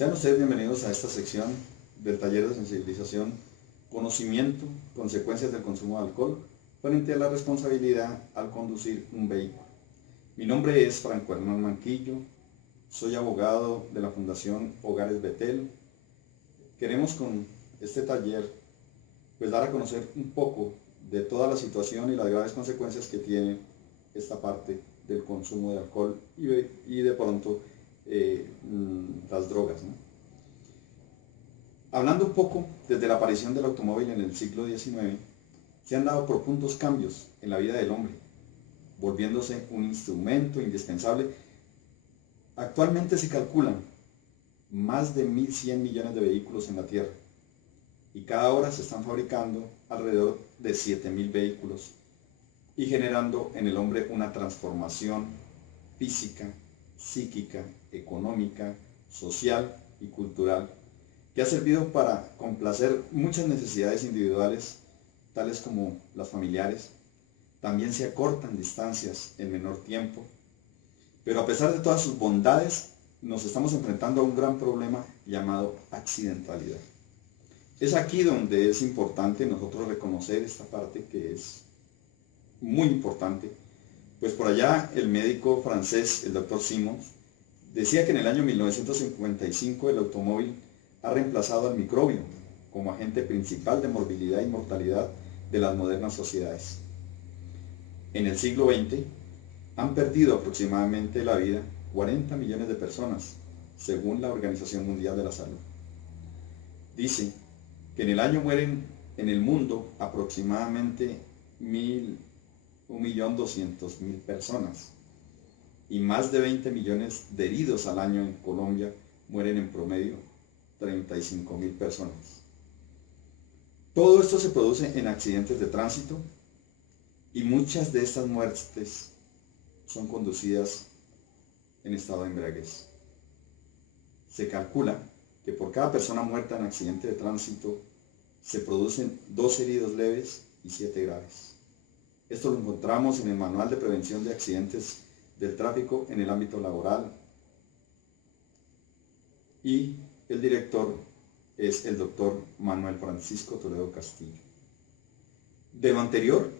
Sean ustedes bienvenidos a esta sección del taller de sensibilización, conocimiento, consecuencias del consumo de alcohol frente a la responsabilidad al conducir un vehículo. Mi nombre es Franco Hernán Manquillo, soy abogado de la Fundación Hogares Betel. Queremos con este taller dar a conocer un poco de toda la situación y las graves consecuencias que tiene esta parte del consumo de alcohol y de pronto las drogas, ¿no? Hablando un poco desde la aparición del automóvil en el siglo XIX, se han dado profundos cambios en la vida del hombre, volviéndose un instrumento indispensable. Actualmente se calculan más de 1.100 millones de vehículos en la Tierra y cada hora se están fabricando alrededor de 7.000 vehículos y generando en el hombre una transformación física, psíquica, económica, social y cultural que ha servido para complacer muchas necesidades individuales, tales como las familiares. También se acortan distancias en menor tiempo, pero a pesar de todas sus bondades, nos estamos enfrentando a un gran problema llamado accidentalidad. Es aquí donde es importante nosotros reconocer esta parte que es muy importante, pues por allá el médico francés, el doctor Simons, decía que en el año 1955 el automóvil ha reemplazado al microbio como agente principal de morbilidad y mortalidad de las modernas sociedades. En el siglo XX han perdido aproximadamente la vida 40 millones de personas, según la Organización Mundial de la Salud. Dice que en el año mueren en el mundo aproximadamente 1.200.000 personas y más de 20 millones de heridos al año. En Colombia mueren en promedio 35.000 personas. Todo esto se produce en accidentes de tránsito y muchas de estas muertes son conducidas en estado de embriaguez. Se calcula que por cada persona muerta en accidente de tránsito se producen 2 heridos leves y 7 graves. Esto lo encontramos en el Manual de Prevención de Accidentes del Tráfico en el ámbito laboral y el director es el doctor Manuel Francisco Toledo Castillo. De lo anterior,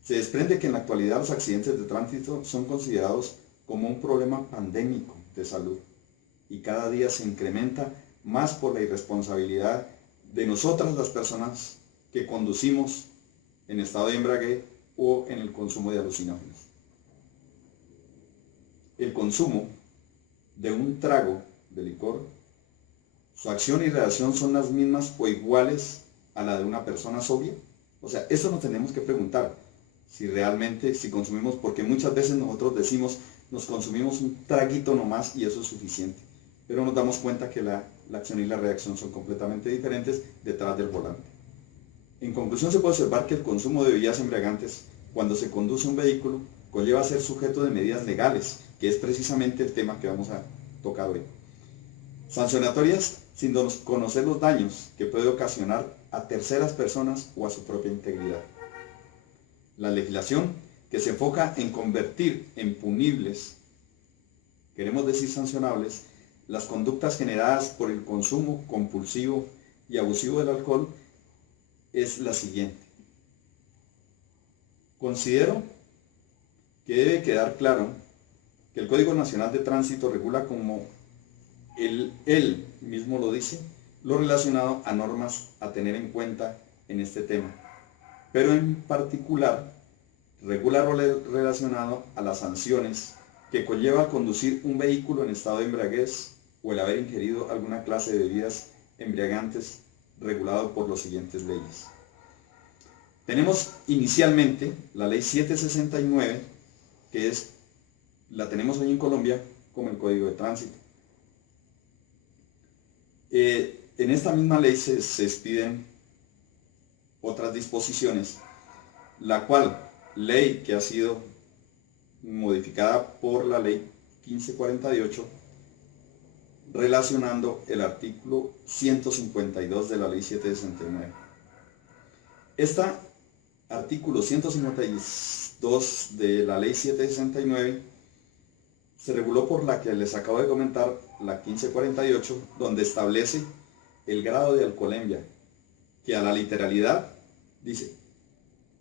se desprende que en la actualidad los accidentes de tránsito son considerados como un problema pandémico de salud y cada día se incrementa más por la irresponsabilidad de nosotras las personas que conducimos en estado de embriaguez o en el consumo de alucinógenos. El consumo de un trago de licor, su acción y reacción son las mismas o iguales a la de una persona sobria. O sea, eso nos tenemos que preguntar, si realmente, si consumimos, porque muchas veces nosotros decimos, nos consumimos un traguito nomás y eso es suficiente, pero nos damos cuenta que la acción y la reacción son completamente diferentes detrás del volante. En conclusión, se puede observar que el consumo de bebidas embriagantes cuando se conduce un vehículo conlleva a ser sujeto de medidas legales, que es precisamente el tema que vamos a tocar hoy. Sancionatorias sin conocer los daños que puede ocasionar a terceras personas o a su propia integridad. La legislación que se enfoca en convertir en punibles, queremos decir sancionables, las conductas generadas por el consumo compulsivo y abusivo del alcohol es la siguiente. Considero que debe quedar claro que el Código Nacional de Tránsito regula, como él mismo lo dice, lo relacionado a normas a tener en cuenta en este tema, pero en particular regula lo relacionado a las sanciones que conlleva conducir un vehículo en estado de embriaguez o el haber ingerido alguna clase de bebidas embriagantes, regulado por las siguientes leyes. Tenemos inicialmente la ley 769, que la tenemos hoy en Colombia como el Código de Tránsito. En esta misma ley se expiden otras disposiciones, la cual ley que ha sido modificada por la ley 1548, relacionando el artículo 152 de la ley 769. Este artículo 152 de la ley 769 se reguló por la que les acabo de comentar, la 1548, donde establece el grado de alcoholemia, que a la literalidad dice,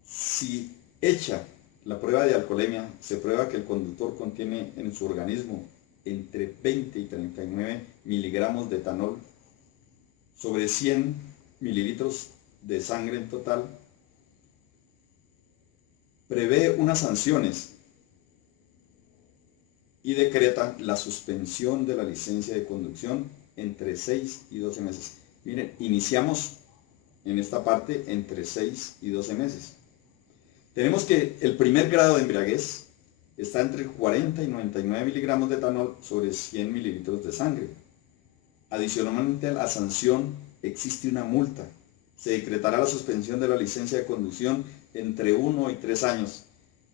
si hecha la prueba de alcoholemia, se prueba que el conductor contiene en su organismo entre 20 y 39 miligramos de etanol sobre 100 mililitros de sangre en total, prevé unas sanciones y decreta la suspensión de la licencia de conducción entre 6 y 12 meses. Miren, iniciamos en esta parte entre 6 y 12 meses. Tenemos que el primer grado de embriaguez está entre 40 y 99 miligramos de etanol sobre 100 mililitros de sangre. Adicionalmente a la sanción existe una multa. Se decretará la suspensión de la licencia de conducción entre 1 y 3 años.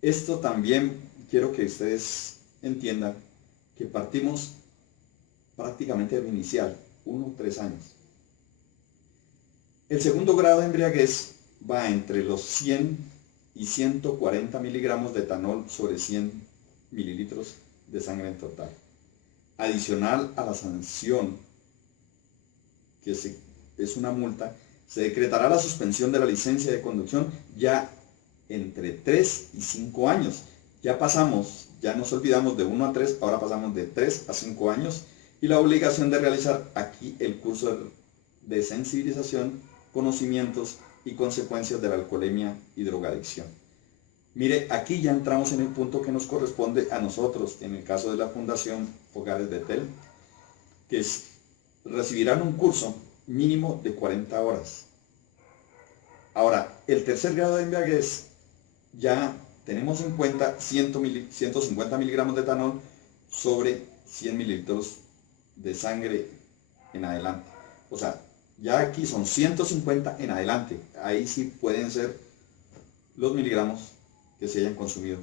Esto también quiero que ustedes entiendan que partimos prácticamente de lo inicial, 1 o 3 años. El segundo grado de embriaguez va entre los 100 y 140 miligramos de etanol sobre 100 mililitros de sangre en total. Adicional a la sanción, que es una multa, se decretará la suspensión de la licencia de conducción ya entre 3 y 5 años. Ya pasamos, ya nos olvidamos de 1 a 3, ahora pasamos de 3 a 5 años y la obligación de realizar aquí el curso de sensibilización, conocimientos y consecuencias de la alcoholemia y drogadicción. Mire, aquí ya entramos en el punto que nos corresponde a nosotros, en el caso de la Fundación Hogares Betel, que recibirán un curso mínimo de 40 horas. Ahora, el tercer grado de embriaguez, ya tenemos en cuenta 150 miligramos de etanol sobre 100 mililitros de sangre en adelante. O sea, ya aquí son 150 en adelante. Ahí sí pueden ser los miligramos que se hayan consumido.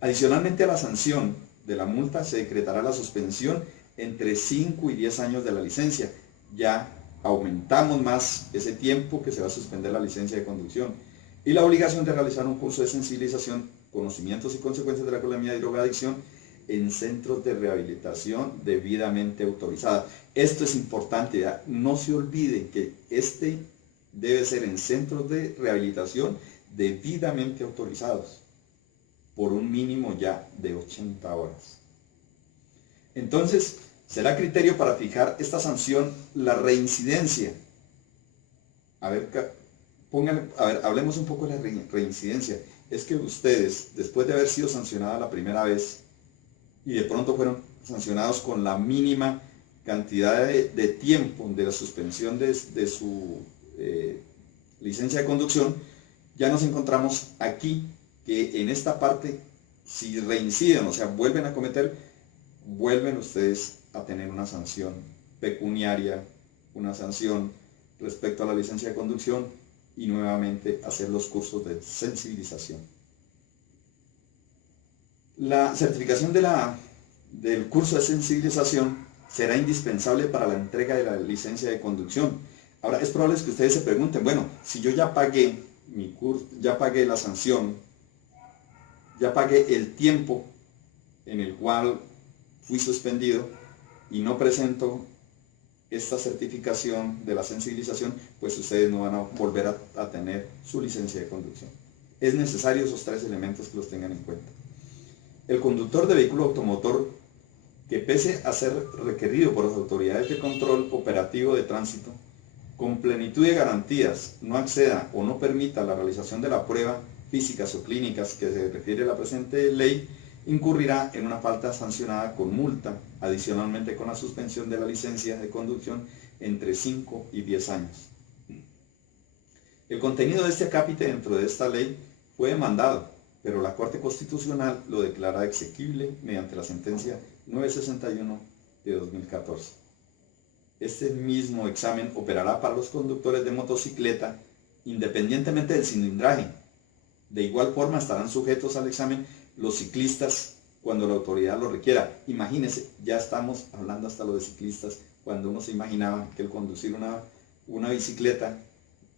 Adicionalmente a la sanción de la multa se decretará la suspensión entre 5 y 10 años de la licencia. Ya aumentamos más ese tiempo que se va a suspender la licencia de conducción. Y la obligación de realizar un curso de sensibilización, conocimientos y consecuencias de la alcoholemia y drogadicción en centros de rehabilitación debidamente autorizados. Esto es importante, ¿ya? No se olviden que este debe ser en centros de rehabilitación debidamente autorizados por un mínimo ya de 80 horas. Entonces, será criterio para fijar esta sanción la reincidencia. A ver, hablemos un poco de la reincidencia. Es que ustedes, después de haber sido sancionados la primera vez y de pronto fueron sancionados con la mínima cantidad de tiempo de la suspensión de su licencia de conducción, ya nos encontramos aquí que en esta parte, si reinciden, o sea, vuelven a cometer, vuelven ustedes a tener una sanción pecuniaria, una sanción respecto a la licencia de conducción y nuevamente hacer los cursos de sensibilización. La certificación del curso de sensibilización será indispensable para la entrega de la licencia de conducción. Ahora, es probable que ustedes se pregunten, bueno, si yo ya pagué mi curso, ya pagué la sanción, ya pagué el tiempo en el cual fui suspendido y no presento esta certificación de la sensibilización, pues ustedes no van a volver a tener su licencia de conducción. Es necesario esos 3 elementos que los tengan en cuenta. El conductor de vehículo automotor que, pese a ser requerido por las autoridades de control operativo de tránsito, con plenitud de garantías no acceda o no permita la realización de la prueba físicas o clínicas que se refiere a la presente ley, incurrirá en una falta sancionada con multa, adicionalmente con la suspensión de la licencia de conducción entre 5 y 10 años. El contenido de este acápite dentro de esta ley fue demandado, pero la Corte Constitucional lo declara exequible mediante la sentencia 961 de 2014. Este mismo examen operará para los conductores de motocicleta independientemente del cilindraje. De igual forma estarán sujetos al examen los ciclistas cuando la autoridad lo requiera. Imagínense, ya estamos hablando hasta lo de ciclistas, cuando uno se imaginaba que el conducir una bicicleta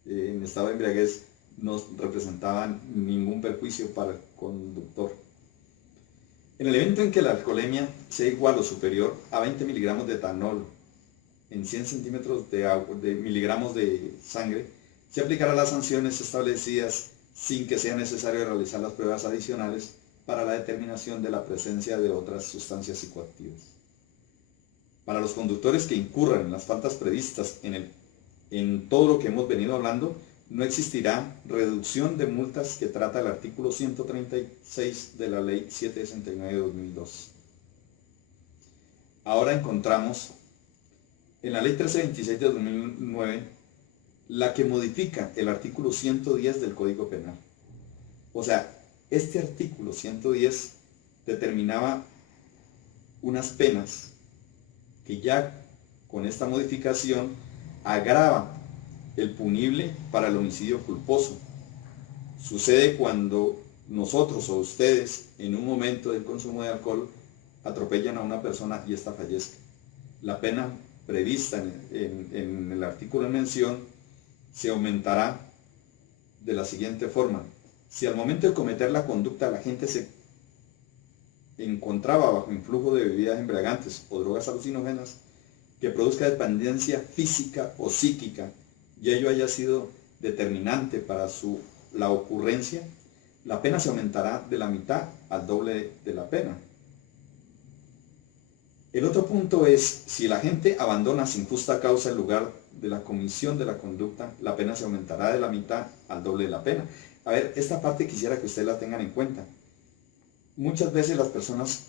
en estado de embriaguez no representaba ningún perjuicio para el conductor. En el evento en que la alcoholemia sea igual o superior a 20 miligramos de etanol en 100 centímetros de miligramos de sangre, se aplicarán las sanciones establecidas sin que sea necesario realizar las pruebas adicionales para la determinación de la presencia de otras sustancias psicoactivas. Para los conductores que incurran en las faltas previstas en todo lo que hemos venido hablando, no existirá reducción de multas que trata el artículo 136 de la Ley 769 de 2002. Ahora encontramos en la Ley 1326 de 2009 la que modifica el artículo 110 del Código Penal. O sea, este artículo 110 determinaba unas penas que ya con esta modificación agrava el punible para el homicidio culposo. Sucede cuando nosotros o ustedes en un momento del consumo de alcohol atropellan a una persona y ésta fallezca. La pena prevista en el artículo en mención se aumentará de la siguiente forma. Si al momento de cometer la conducta la gente se encontraba bajo influjo de bebidas embriagantes o drogas alucinógenas que produzca dependencia física o psíquica y ello haya sido determinante para la ocurrencia, la pena se aumentará de la mitad al doble de la pena. El otro punto es, si la gente abandona sin justa causa el lugar de la comisión de la conducta, la pena se aumentará de la mitad al doble de la pena. A ver, esta parte quisiera que ustedes la tengan en cuenta. Muchas veces las personas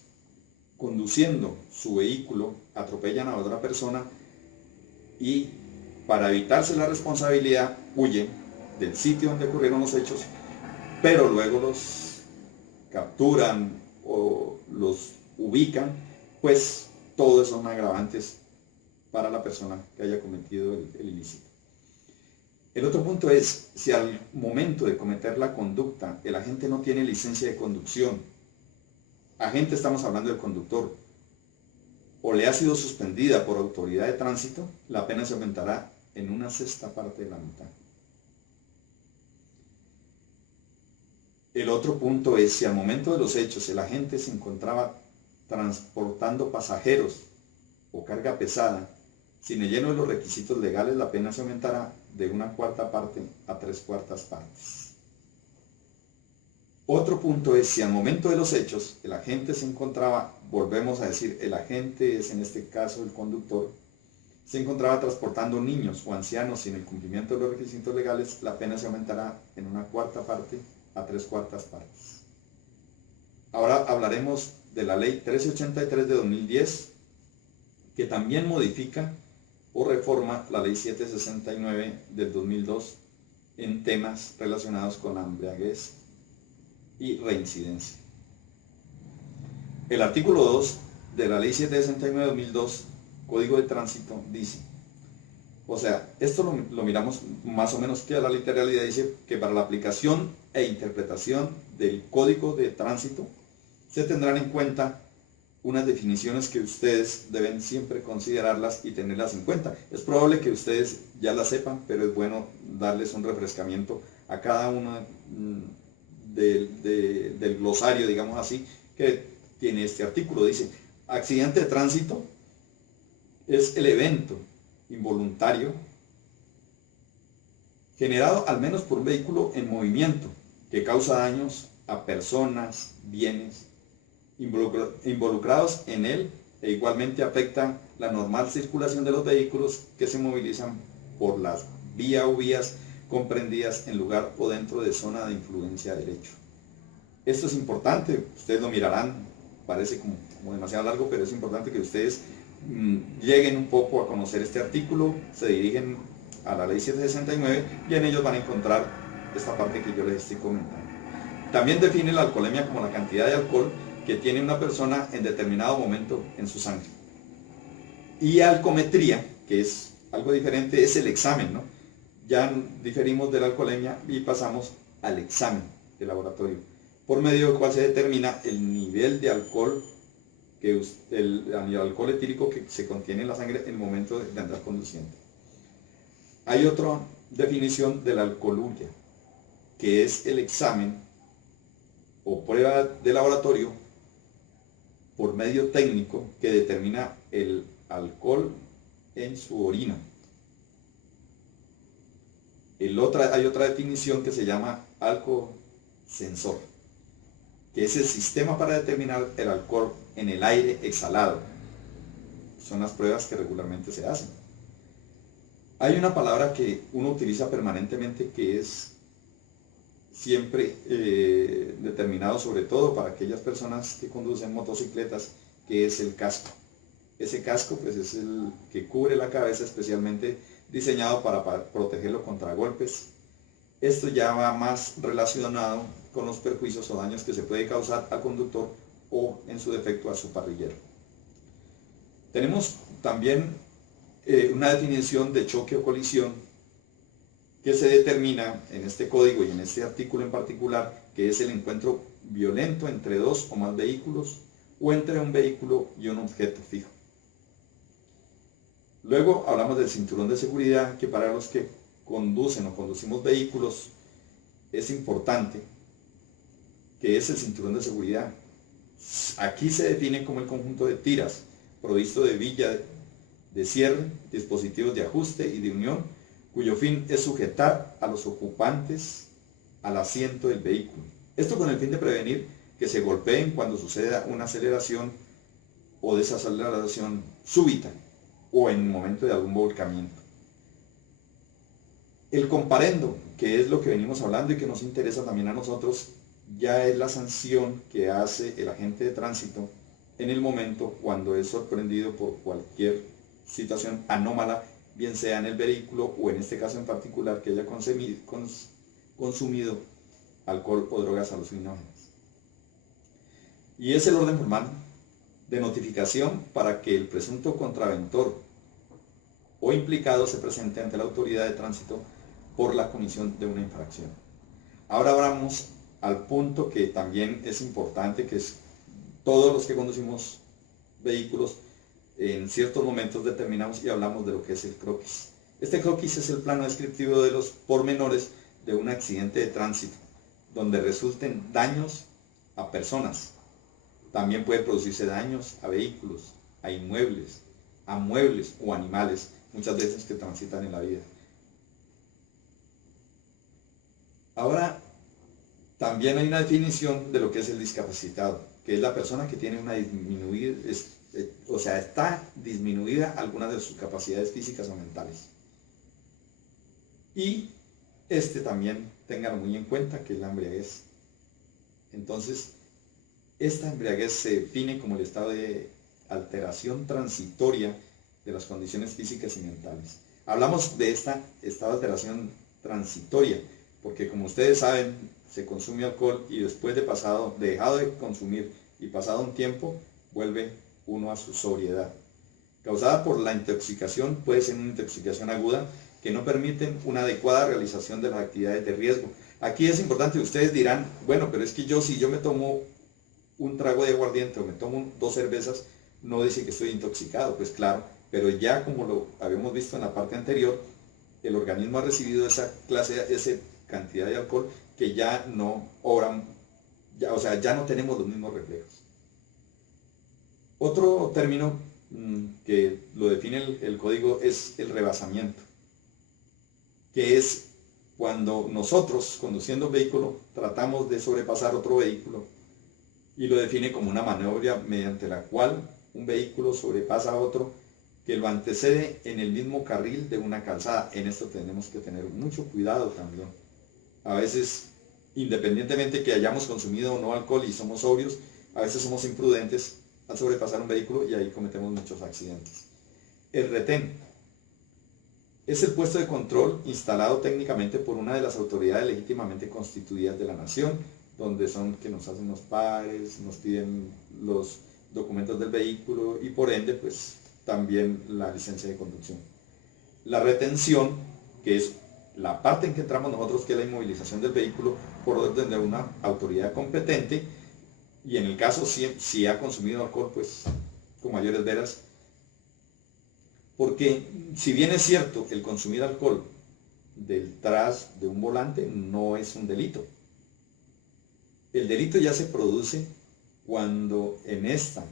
conduciendo su vehículo atropellan a otra persona y para evitarse la responsabilidad huyen del sitio donde ocurrieron los hechos, pero luego los capturan o los ubican, pues todos son agravantes para la persona que haya cometido el ilícito. El otro punto es, si al momento de cometer la conducta el agente no tiene licencia de conducción, agente estamos hablando del conductor, o le ha sido suspendida por autoridad de tránsito, la pena se aumentará en una sexta parte de la mitad. El otro punto es, si al momento de los hechos el agente se encontraba transportando pasajeros o carga pesada, sin el lleno de los requisitos legales, la pena se aumentará de una cuarta parte a 3/4 partes. Otro punto es, si al momento de los hechos el agente se encontraba, volvemos a decir, el agente es en este caso el conductor, se encontraba transportando niños o ancianos sin el cumplimiento de los requisitos legales, la pena se aumentará en una cuarta parte a 3/4 partes. Ahora hablaremos de la Ley 1383 de 2010, que también modifica o reforma la Ley 769 del 2002 en temas relacionados con la embriaguez y reincidencia. El artículo 2 de la Ley 769 de 2002, Código de Tránsito, dice, o sea, esto lo miramos más o menos que a la literalidad, dice que para la aplicación e interpretación del Código de Tránsito se tendrán en cuenta unas definiciones que ustedes deben siempre considerarlas y tenerlas en cuenta. Es probable que ustedes ya las sepan, pero es bueno darles un refrescamiento a cada uno del glosario, digamos así, que tiene este artículo. Dice, accidente de tránsito es el evento involuntario generado al menos por un vehículo en movimiento que causa daños a personas, bienes involucrados en él e igualmente afecta la normal circulación de los vehículos que se movilizan por las vías o vías comprendidas en lugar o dentro de zona de influencia de derecho. Esto es importante, ustedes lo mirarán, parece como demasiado largo, pero es importante que ustedes lleguen un poco a conocer este artículo, se dirigen a la Ley 769 y en ellos van a encontrar esta parte que yo les estoy comentando. También define la alcoholemia como la cantidad de alcohol que tiene una persona en determinado momento en su sangre. Y alcometría, que es algo diferente, es el examen, ¿no? Ya diferimos de la alcoholemia y pasamos al examen de laboratorio, por medio del cual se determina el nivel de alcohol, el alcohol etílico que se contiene en la sangre en el momento de andar conduciendo. Hay otra definición de la alcoholuria, que es el examen o prueba de laboratorio por medio técnico que determina el alcohol en su orina. Hay otra definición que se llama alcosensor, que es el sistema para determinar el alcohol en el aire exhalado. Son las pruebas que regularmente se hacen. Hay una palabra que uno utiliza permanentemente que es siempre determinado sobre todo para aquellas personas que conducen motocicletas, que es el casco. Ese casco pues es el que cubre la cabeza, especialmente diseñado para protegerlo contra golpes. Esto ya va más relacionado con los perjuicios o daños que se puede causar al conductor o en su defecto a su parrillero. Tenemos también una definición de choque o colisión que se determina en este código y en este artículo en particular, que es el encuentro violento entre dos o más vehículos o entre un vehículo y un objeto fijo. Luego hablamos del cinturón de seguridad, que para los que conducen o conducimos vehículos es importante, que es el cinturón de seguridad. Aquí se define como el conjunto de tiras provisto de villa de cierre, dispositivos de ajuste y de unión, cuyo fin es sujetar a los ocupantes al asiento del vehículo. Esto con el fin de prevenir que se golpeen cuando suceda una aceleración o desaceleración súbita o en el momento de algún volcamiento. El comparendo, que es lo que venimos hablando y que nos interesa también a nosotros, ya es la sanción que hace el agente de tránsito en el momento cuando es sorprendido por cualquier situación anómala, bien sea en el vehículo o en este caso en particular que haya consumido alcohol o drogas alucinógenas. Y es el orden formal de notificación para que el presunto contraventor o implicado se presente ante la autoridad de tránsito por la comisión de una infracción. Ahora vamos al punto que también es importante, que es todos los que conducimos vehículos en ciertos momentos determinamos y hablamos de lo que es el croquis. Este croquis es el plano descriptivo de los pormenores de un accidente de tránsito, donde resulten daños a personas. También puede producirse daños a vehículos, a inmuebles, a muebles o animales, muchas veces que transitan en la vida. Ahora, también hay una definición de lo que es el discapacitado, que es la persona que tiene una disminuida, está disminuida alguna de sus capacidades físicas o mentales. Y también tengan muy en cuenta que es la embriaguez. Entonces, esta embriaguez se define como el estado de alteración transitoria de las condiciones físicas y mentales. Hablamos de este estado de alteración transitoria, porque como ustedes saben, se consume alcohol y después de dejado de consumir y pasado un tiempo, vuelve uno a su sobriedad. Causada por la intoxicación, puede ser una intoxicación aguda que no permite una adecuada realización de las actividades de riesgo. Aquí es importante, ustedes dirán, bueno, pero es que si yo me tomo un trago de aguardiente o me tomo 2 cervezas, no dice que estoy intoxicado, pues claro, pero ya como lo habíamos visto en la parte anterior, el organismo ha recibido esa cantidad de alcohol que ya no obran, ya no tenemos los mismos reflejos. Otro término que lo define el código es el rebasamiento, que es cuando nosotros, conduciendo un vehículo, tratamos de sobrepasar otro vehículo, y lo define como una maniobra mediante la cual un vehículo sobrepasa a otro que lo antecede en el mismo carril de una calzada. En esto tenemos que tener mucho cuidado también. A veces, independientemente que hayamos consumido o no alcohol y somos sobrios, a veces somos imprudentes al sobrepasar un vehículo y ahí cometemos muchos accidentes. El retén es el puesto de control instalado técnicamente por una de las autoridades legítimamente constituidas de la nación, donde son que nos hacen los pares, nos piden los documentos del vehículo y por ende pues también la licencia de conducción. La retención, que es la parte en que entramos nosotros, que es la inmovilización del vehículo por orden de una autoridad competente, y en el caso si ha consumido alcohol, pues con mayores veras, porque si bien es cierto el consumir alcohol detrás de un volante no es un delito, el delito ya se produce cuando en esta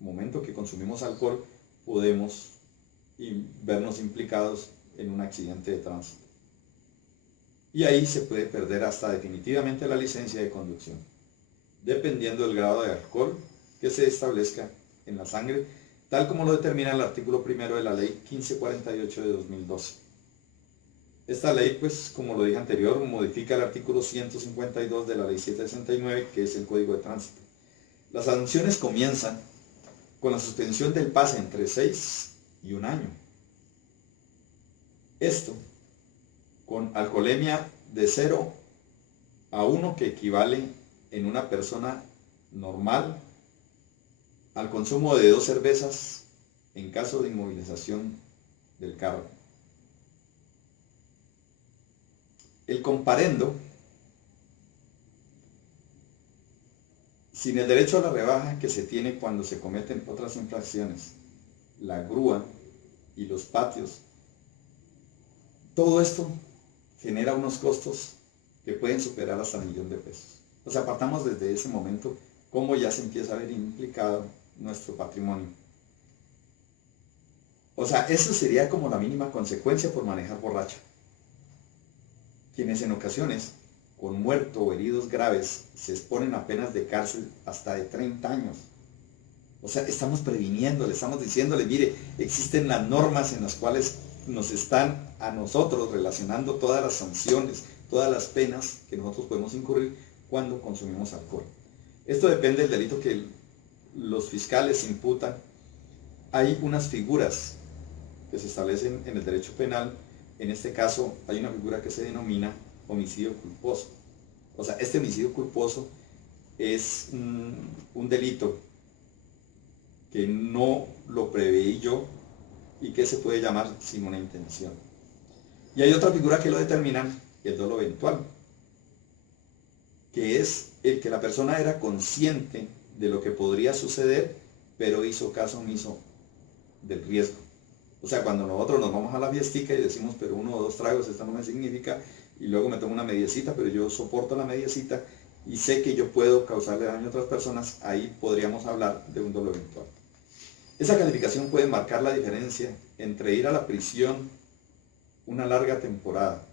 momento que consumimos alcohol podemos vernos implicados en un accidente de tránsito. Y ahí se puede perder hasta definitivamente la licencia de conducción, dependiendo del grado de alcohol que se establezca en la sangre, tal como lo determina el artículo 1 de la Ley 1548 de 2012. Esta ley, pues, como lo dije anterior, modifica el artículo 152 de la Ley 769, que es el Código de Tránsito. Las sanciones comienzan con la suspensión del pase entre 6 y 1 año. Esto con alcoholemia de 0 a 1, que equivale en una persona normal al consumo de 2 cervezas en caso de inmovilización del carro. El comparendo, sin el derecho a la rebaja que se tiene cuando se cometen otras infracciones, la grúa y los patios, todo esto genera unos costos que pueden superar hasta $1.000.000. O sea, partamos desde ese momento, cómo ya se empieza a ver implicado nuestro patrimonio. O sea, eso sería como la mínima consecuencia por manejar borracho. Quienes en ocasiones, con muerto o heridos graves, se exponen a penas de cárcel hasta de 30 años. O sea, estamos previniéndole, estamos diciéndole, mire, existen las normas en las cuales nos están a nosotros relacionando todas las sanciones, todas las penas que nosotros podemos incurrir cuando consumimos alcohol. Esto depende del delito que los fiscales imputan. Hay unas figuras que se establecen en el derecho penal. En este caso hay una figura que se denomina homicidio culposo. O sea, este homicidio culposo es un delito que no lo preveí yo y que se puede llamar sin una intención. Y hay otra figura que lo determinan, el dolo eventual, que es el que la persona era consciente de lo que podría suceder, pero hizo caso omiso del riesgo. O sea, cuando nosotros nos vamos a la fiestica y decimos, pero 1 o 2 tragos, esto no me significa, y luego me tomo una mediecita, pero yo soporto la mediecita y sé que yo puedo causarle daño a otras personas, ahí podríamos hablar de un dolo eventual. Esa calificación puede marcar la diferencia entre ir a la prisión una larga temporada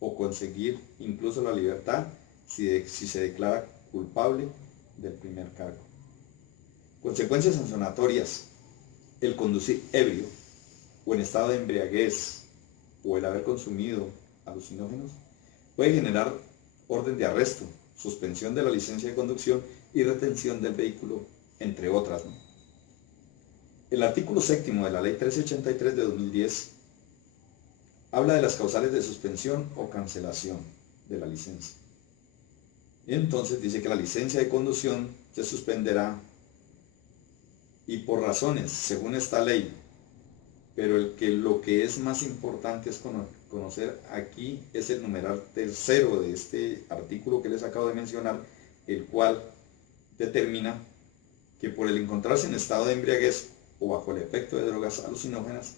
o conseguir incluso la libertad si se declara culpable del primer cargo. Consecuencias sancionatorias: el conducir ebrio o en estado de embriaguez o el haber consumido alucinógenos puede generar orden de arresto, suspensión de la licencia de conducción y retención del vehículo, entre otras, ¿no? El artículo 7 de la Ley 1383 de 2010 habla de las causales de suspensión o cancelación de la licencia. Entonces dice que la licencia de conducción se suspenderá y por razones, según esta ley, pero lo que es más importante es conocer aquí es el numeral 3 de este artículo que les acabo de mencionar, el cual determina que por el encontrarse en estado de embriaguez o bajo el efecto de drogas alucinógenas,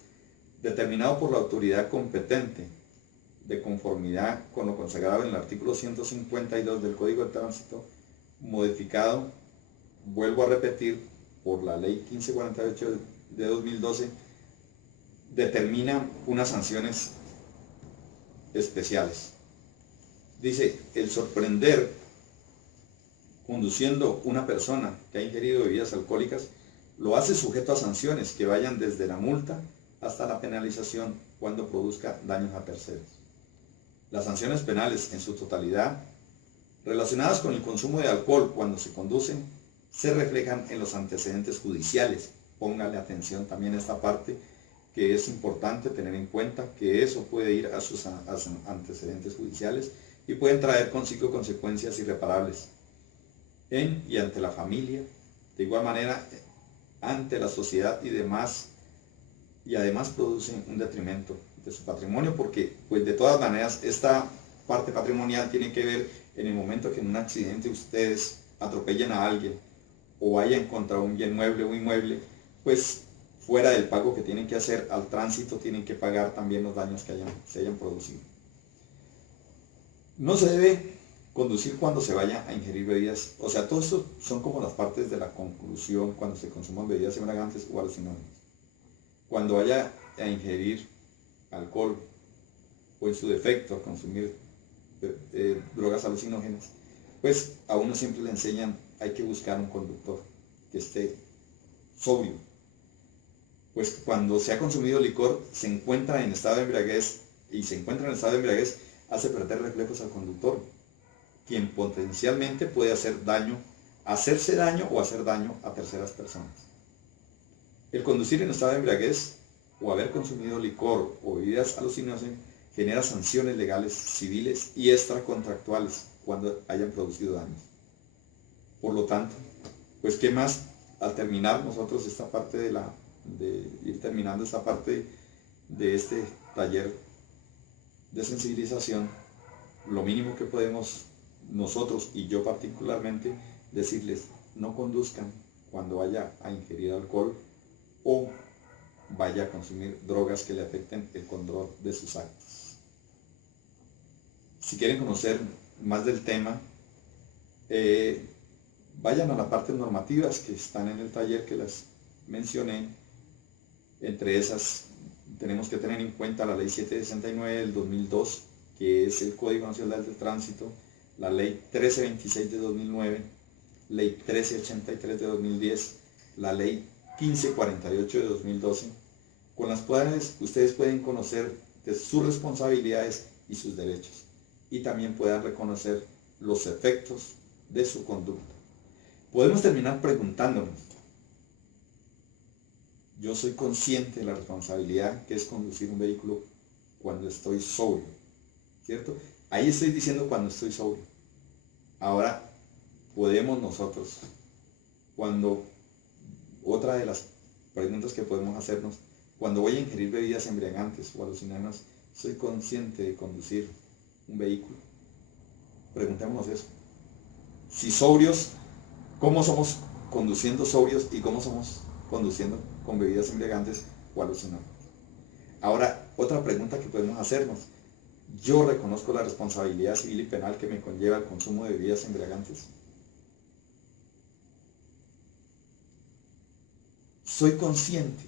determinado por la autoridad competente, de conformidad con lo consagrado en el artículo 152 del Código de Tránsito, modificado, vuelvo a repetir, por la Ley 1548 de 2012, determina unas sanciones especiales. Dice, el sorprender conduciendo una persona que ha ingerido bebidas alcohólicas lo hace sujeto a sanciones que vayan desde la multa hasta la penalización cuando produzca daños a terceros. Las sanciones penales en su totalidad relacionadas con el consumo de alcohol cuando se conducen se reflejan en los antecedentes judiciales. Póngale atención también a esta parte, que es importante tener en cuenta que eso puede ir a sus antecedentes judiciales y pueden traer consigo consecuencias irreparables en y ante la familia, de igual manera ante la sociedad y demás, y además producen un detrimento de su patrimonio, porque pues de todas maneras esta parte patrimonial tiene que ver en el momento que en un accidente ustedes atropellen a alguien o vayan contra un bien mueble o inmueble, pues fuera del pago que tienen que hacer al tránsito, tienen que pagar también los daños que se hayan producido. No se debe conducir cuando se vaya a ingerir bebidas, o sea, todo esto son como las partes de la conclusión cuando se consuman bebidas embriagantes o alucinógenas. Cuando vaya a ingerir alcohol o en su defecto a consumir drogas alucinógenas, pues a uno siempre le enseñan, hay que buscar un conductor que esté sobrio. Pues cuando se ha consumido licor, se encuentra en estado de embriaguez, y se encuentra en estado de embriaguez, hace perder reflejos al conductor, quien potencialmente puede hacerse daño o hacer daño a terceras personas. El conducir en estado de embriaguez o haber consumido licor o bebidas alucinógenas genera sanciones legales, civiles y extracontractuales cuando hayan producido daños. Por lo tanto, pues qué más, al terminar nosotros esta parte de ir terminando esta parte de este taller de sensibilización, lo mínimo que podemos nosotros y yo particularmente decirles: no conduzcan cuando vaya a ingerir alcohol o vaya a consumir drogas que le afecten el control de sus actos. Si quieren conocer más del tema, vayan a las partes normativas que están en el taller que las mencioné. Entre esas tenemos que tener en cuenta la ley 769 del 2002, que es el Código Nacional del Tránsito, la ley 1326 de 2009, ley 1383 de 2010, la ley 1548 de 2012, con las cuales ustedes pueden conocer de sus responsabilidades y sus derechos, y también puedan reconocer los efectos de su conducta. Podemos terminar preguntándonos: yo soy consciente de la responsabilidad que es conducir un vehículo cuando estoy sobrio, ¿cierto? Ahí estoy diciendo cuando estoy sobrio. Ahora podemos nosotros, otra de las preguntas que podemos hacernos: cuando voy a ingerir bebidas embriagantes o alucinógenas, ¿soy consciente de conducir un vehículo? Preguntémonos eso. Si sobrios, ¿cómo somos conduciendo sobrios y cómo somos conduciendo con bebidas embriagantes o alucinógenas? Ahora, otra pregunta que podemos hacernos: ¿yo reconozco la responsabilidad civil y penal que me conlleva el consumo de bebidas embriagantes? ¿Soy consciente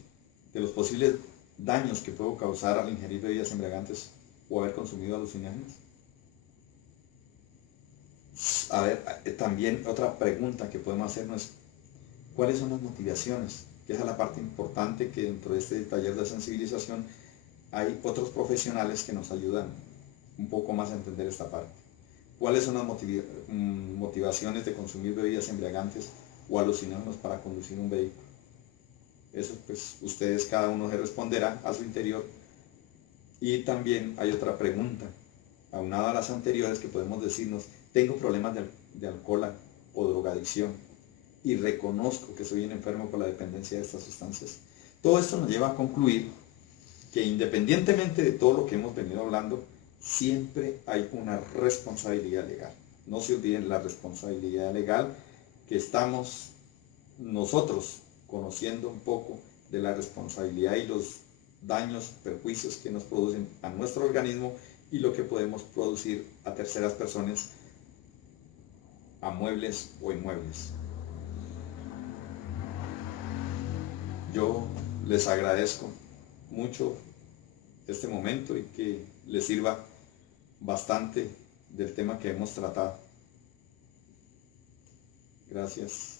de los posibles daños que puedo causar al ingerir bebidas embriagantes o haber consumido alucinógenos? A ver, también otra pregunta que podemos hacernos es: ¿cuáles son las motivaciones? Que esa es la parte importante, que dentro de este taller de sensibilización hay otros profesionales que nos ayudan un poco más a entender esta parte. ¿Cuáles son las motivaciones de consumir bebidas embriagantes o alucinógenos para conducir un vehículo? Eso pues ustedes cada uno se responderá a su interior. Y también hay otra pregunta, aunada a las anteriores, que podemos decirnos: tengo problemas de alcohol o drogadicción y reconozco que soy un enfermo por la dependencia de estas sustancias. Todo esto nos lleva a concluir que, independientemente de todo lo que hemos venido hablando, siempre hay una responsabilidad legal. No se olviden la responsabilidad legal, que estamos nosotros conociendo un poco de la responsabilidad y los daños, perjuicios que nos producen a nuestro organismo y lo que podemos producir a terceras personas, a muebles o inmuebles. Yo les agradezco mucho este momento y que les sirva bastante del tema que hemos tratado. Gracias.